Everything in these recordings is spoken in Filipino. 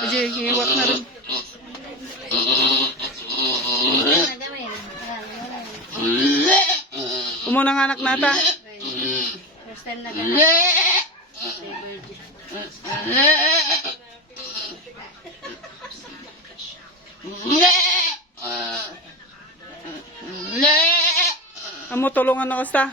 Aji, hiwak na rin. Umunang anak nata. First time na ganun. Amo, tulungan ako sa.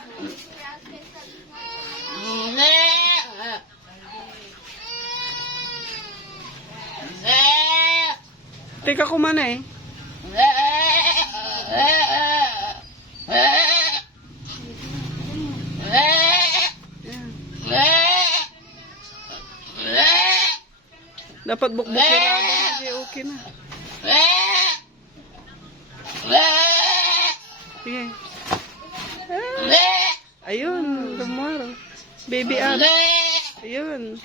Teka kumana eh. Dapat bukbuk na okay na. Sige. Ayun, lumaro. Baby up. Ayun.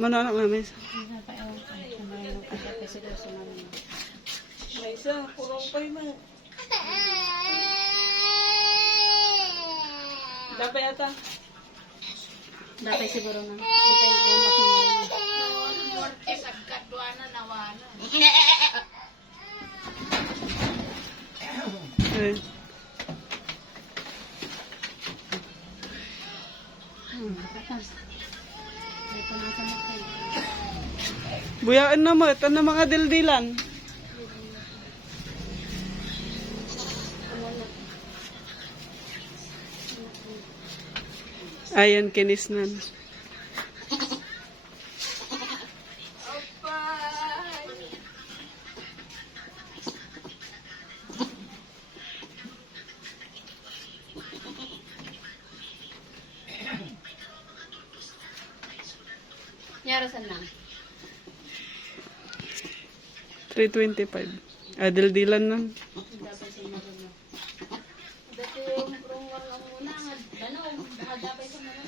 Mana anak namin? May isa, kurang pa yun. Dapat yata. Dapat siguro na. Dapat yung makin Buyaan na mo, ito na mga dildilan. Ayan, kinis na. Nyarasan na. 325. Dildilan na. Dapat siguro na. Dati yung prungan ang muna. Ano, dapat sa mga.